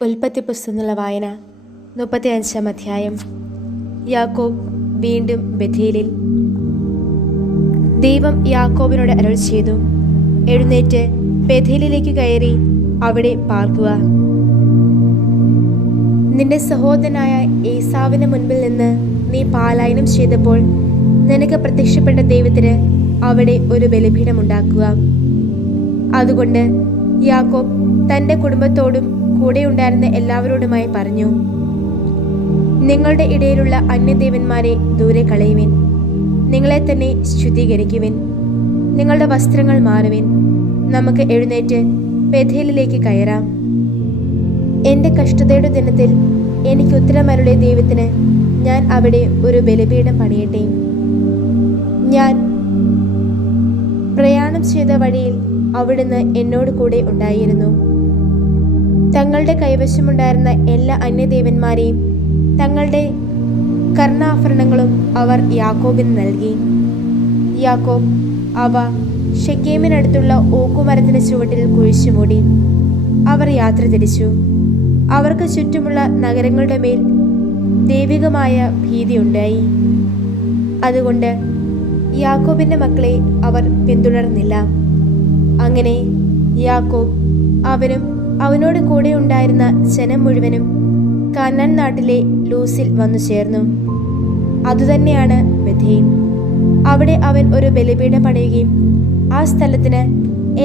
ഉൽപ്പത്തി പുസ്തകത്തിലുള്ള വായന 35-ാം അധ്യായം. യാക്കോബ് വീണ്ടും ബഥേലിൽ. ദൈവം യാക്കോബിനോട് അരുൾ ചെയ്തു, എഴുന്നേറ്റ് ബഥേലിലേക്ക് കയറി അവിടെ പാർക്കുക. നിന്റെ സഹോദരനായ ഏസാവിന് മുൻപിൽ നിന്ന് നീ പലായനം ചെയ്തപ്പോൾ നിനക്ക് പ്രത്യക്ഷപ്പെട്ട ദൈവത്തിന് അവിടെ ഒരു ബലിപീഠമുണ്ടാക്കുക. അതുകൊണ്ട് യാക്കോബ് തൻ്റെ കുടുംബത്തോടും കൂടെ ഉണ്ടായിരുന്ന എല്ലാവരോടുമായി പറഞ്ഞു, നിങ്ങളുടെ ഇടയിലുള്ള അന്യദേവന്മാരെ ദൂരെ കളയുവിൻ. നിങ്ങളെ തന്നെ ശുദ്ധീകരിക്കുവിൻ. നിങ്ങളുടെ വസ്ത്രങ്ങൾ മാറുവിൻ. നമുക്ക് എഴുന്നേറ്റ് ബഥേലിലേക്ക് കയറാം. എൻ്റെ കഷ്ടതയുടെ ദിനത്തിൽ എനിക്ക് ഉത്തരമരുളിയ ദൈവത്തിന് ഞാൻ അവിടെ ഒരു ബലിപീഠം പണിയട്ടെ. ഞാൻ പ്രയാണം ചെയ്ത വഴിയിൽ അവിടുന്ന് എന്നോട് കൂടെ ഉണ്ടായിരുന്നു. തങ്ങളുടെ കൈവശമുണ്ടായിരുന്ന എല്ലാ അന്യദേവന്മാരെയും തങ്ങളുടെ കർണാഭരണങ്ങളും അവർ യാക്കോബിന് നൽകി. യാക്കോബ് അവ ഷെക്കേമിനടുത്തുള്ള ഓക്കുമരത്തിന് ചുവട്ടിൽ കുഴിച്ചു മൂടി. അവർ യാത്ര തിരിച്ചു. അവർക്ക് ചുറ്റുമുള്ള നഗരങ്ങളുടെ മേൽ ദൈവികമായ ഭീതിയുണ്ടായി. അതുകൊണ്ട് യാക്കോബിന്റെ മക്കളെ അവർ പിന്തുടർന്നില്ല. അങ്ങനെ യാക്കോബ് അവനും അവനോട് കൂടെ ഉണ്ടായിരുന്ന ജനം മുഴുവനും കനാൻ നാട്ടിലെ ലൂസിൽ വന്നു ചേർന്നു. അതുതന്നെയാണ് ബഥേൽ. അവിടെ അവൻ ഒരു ബലിപീഠം പണിയുകയും ആ സ്ഥലത്തിന്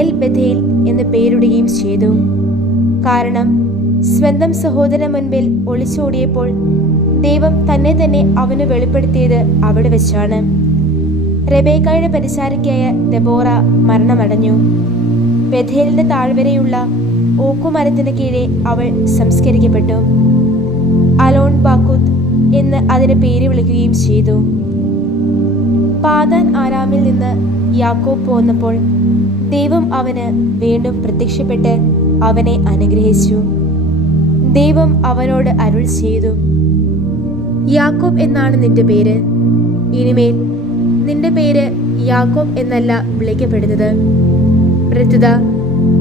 എൽ ബഥേൽ എന്ന് പേരിടുകയും ചെയ്തു. കാരണം സ്വന്തം സഹോദരന് മുൻപിൽ ഒളിച്ചോടിയപ്പോൾ ദൈവം തന്നെ തന്നെ അവന് വെളിപ്പെടുത്തിയത് അവിടെ വെച്ചാണ്. റെബേക്കായുടെ പരിചാരികയായ ദെബോറ മരണമടഞ്ഞു. ബഥേലിന്റെ താഴ്വരയുള്ള ഓക്കുമരത്തിന് കീഴെ അവൾ സംസ്കരിക്കപ്പെട്ടു. അലോൺ ബാക്കൂത്ത് എന്ന് അതിന് പേര് വിളിക്കുകയും ചെയ്തു. പാദാൻ ആരാമിൽ നിന്ന് യാക്കോബ് പോന്നപ്പോൾ ദൈവം അവന് വീണ്ടും പ്രത്യക്ഷപ്പെട്ട് അവനെ അനുഗ്രഹിച്ചു. ദൈവം അവനോട് അരുൾ ചെയ്തു, യാക്കോബ് എന്നാണ് നിന്റെ പേര്. ഇനിമേൽ നിന്റെ പേര് യാക്കോബ് എന്നല്ല വിളിക്കപ്പെടുന്നത്. പ്രത്യുത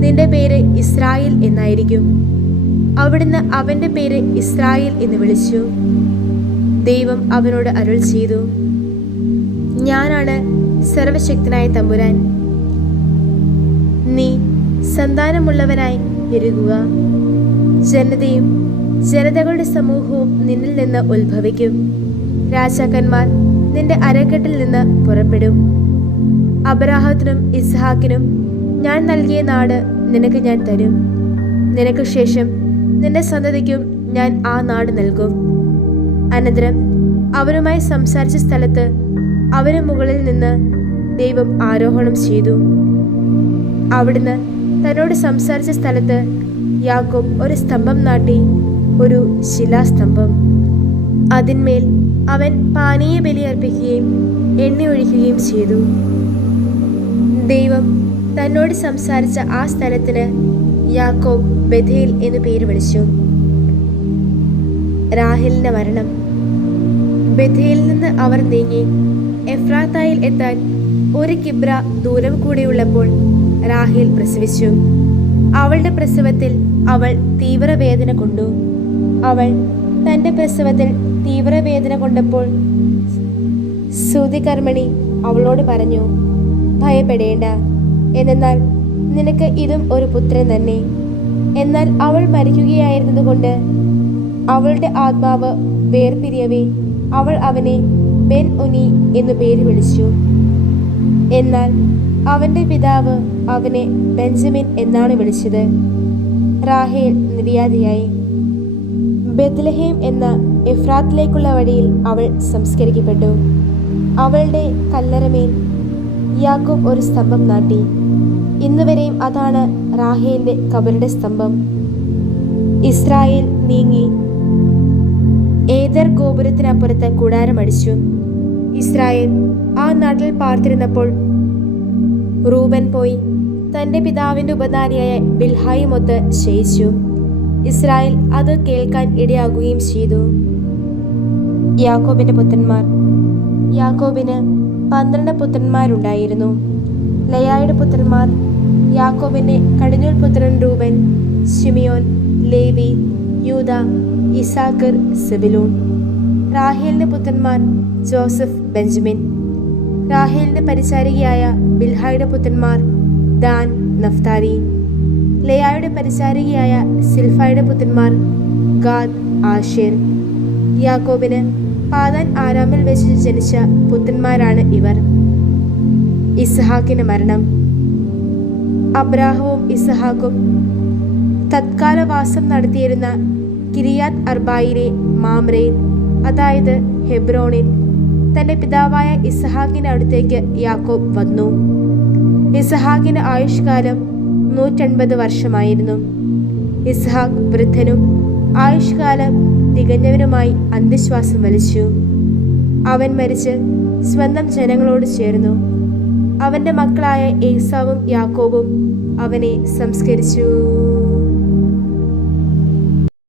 നിന്റെ പേര് ഇസ്രായേൽ എന്നായിരിക്കും. അവിടുന്ന് അവന്റെ പേര് ഇസ്രായേൽ എന്ന് വിളിച്ചു. ദൈവം അവനോട് അരുൾ ചെയ്തു, ഞാനാണ് സർവശക്തനായ തമ്പുരാൻ. നീ സന്താനമുള്ളവനായി പെരുകുക. ജനതയും ജനതകളുടെ സമൂഹവും നിന്നിൽ നിന്ന് ഉത്ഭവിക്കും. രാജാക്കന്മാർ നിന്റെ അരക്കെട്ടിൽ നിന്ന് പുറപ്പെടും. അബ്രാഹത്തിനും ഇസ്ഹാക്കിനും ഞാൻ നൽകിയ നാട് നിനക്ക് ഞാൻ തരും. നിനക്ക് ശേഷം നിന്റെ സന്തതിക്കും ഞാൻ ആ നാട് നൽകും. അനന്തരം അവനുമായി സംസാരിച്ച സ്ഥലത്ത് അവന് മുകളിൽ നിന്ന് ദൈവം ആരോഹണം ചെയ്തു. അവിടുന്ന് തന്നോട് സംസാരിച്ച സ്ഥലത്ത് യാക്കോബ് ഒരു സ്തംഭം നാട്ടി, ഒരു ശിലാസ്തംഭം. അതിന്മേൽ അവൻ പാനീയ ബലി അർപ്പിക്കുകയും എണ്ണ ഒഴിക്കുകയും ചെയ്തു. ദൈവം തന്നോട് സംസാരിച്ച ആ സ്ഥലത്തിന് യാക്കോബ് ബഥേൽ എന്നു പേര് വിളിച്ചു. റാഹേലിന്റെ മരണം. ബഥേലിൽ നിന്ന് അവർ നീങ്ങി എഫ്രാത്തായിൽ എത്താൻ ഒരു കിബ്ര ദൂരം കൂടെയുള്ളപ്പോൾ റാഹേൽ പ്രസവിച്ചു. അവളുടെ പ്രസവത്തിൽ അവൾ തീവ്രവേദന കൊണ്ടു. അവൾ തൻ്റെ പ്രസവത്തിൽ തീവ്രവേദന കൊണ്ടപ്പോൾ സൂതികർമ്മിണി അവളോട് പറഞ്ഞു, ഭയപ്പെടേണ്ട, എന്നാൽ നിനക്ക് ഇതും ഒരു പുത്രൻ തന്നെ. എന്നാൽ അവൾ മരിക്കുകയായിരുന്നതുകൊണ്ട് അവളുടെ ആത്മാവ് വേർപിരിയവേ അവൾ അവനെ ബെൻ ഉനി എന്നു പേര് വിളിച്ചു. എന്നാൽ അവന്റെ പിതാവ് അവനെ ബെഞ്ചമിൻ എന്നാണ് വിളിച്ചത്. റാഹേൽ നിര്യാതയായി. ബെത്ലഹേം എന്ന എഫ്രാത്തിലേക്കുള്ള വഴിയിൽ അവൾ സംസ്കരിക്കപ്പെട്ടു. അവളുടെ കല്ലറമേൽ യാക്കോബ് ഒരു സ്തംഭം നാട്ടി. ഇന്നുവരെയും അതാണ് റാഹേലിന്റെ കബറിന്റെ സ്തംഭം. ഇസ്രായേൽ നീങ്ങി ഏദർ ഗോപുരത്തിനപ്പുറത്ത് കൂടാരമടിച്ചു. ഇസ്രായേൽ ആ നാട്ടിൽ പാർത്തിരുന്നപ്പോൾ റൂബൻ പോയി തന്റെ പിതാവിന്റെ ഉപനാരിയായ ബിൽഹായുമൊത്ത് ശയിച്ചു. ഇസ്രായേൽ അത് കേൾക്കാൻ ഇടയാകുകയും ചെയ്തു. യാക്കോബിന്റെ പുത്രന്മാർ. യാക്കോബിന് 12 പുത്രന്മാരുണ്ടായിരുന്നു. ലയായുടെ പുത്രന്മാർ യാക്കോബിന്റെ കടിഞ്ഞൂൽ പുത്രൻ രൂബൻ, ശിമിയോൻ, ലേവി, യൂദ, ഇസാക്കർ, സെബുലൂൻ. റാഹേലിന്റെ പുത്രന്മാർ ജോസഫ്, ബെഞ്ചമിൻ. റാഹേലിന്റെ പരിചാരികയായ ബിൽഹായുടെ പുത്രന്മാർ ദാൻ, നഫ്താലി. ലേയായുടെ പരിചാരികയായ സിൽഫായുടെ പുത്രന്മാർ ഗാദ്, ആശേർ. യാക്കോബിന് പാദാൻ ആരാമിൽ വെച്ച് ജനിച്ച പുത്രന്മാരാണ് ഇവർ. ഇസ്ഹാക്കിന് മരണം. അബ്രാഹവും ഇസ്ഹാക്കും തത്കാലവാസം നടത്തിയിരുന്ന കിരിയാത്ത് അർബായിലെ മാമ്രയിൽ, അതായത് ഹെബ്രോണിൽ, തന്റെ പിതാവായ ഇസ്ഹാക്കിന്റെ അടുത്തേക്ക് യാക്കോബ് വന്നു. ഇസ്ഹാക്കിന്റെ ആയുഷ്കാലം 180 വർഷമായിരുന്നു. ഇസ്ഹാക്ക് വൃദ്ധനും ആയുഷ്കാലം തികഞ്ഞവനുമായി അന്ത്യശ്വാസം വലിച്ചു. അവൻ മരിച്ച് സ്വന്തം ജനങ്ങളോട് ചേർന്നു. അവന്റെ മക്കളായ ഏസാവും യാക്കോബും അവനെ സംസ്കരിച്ചു.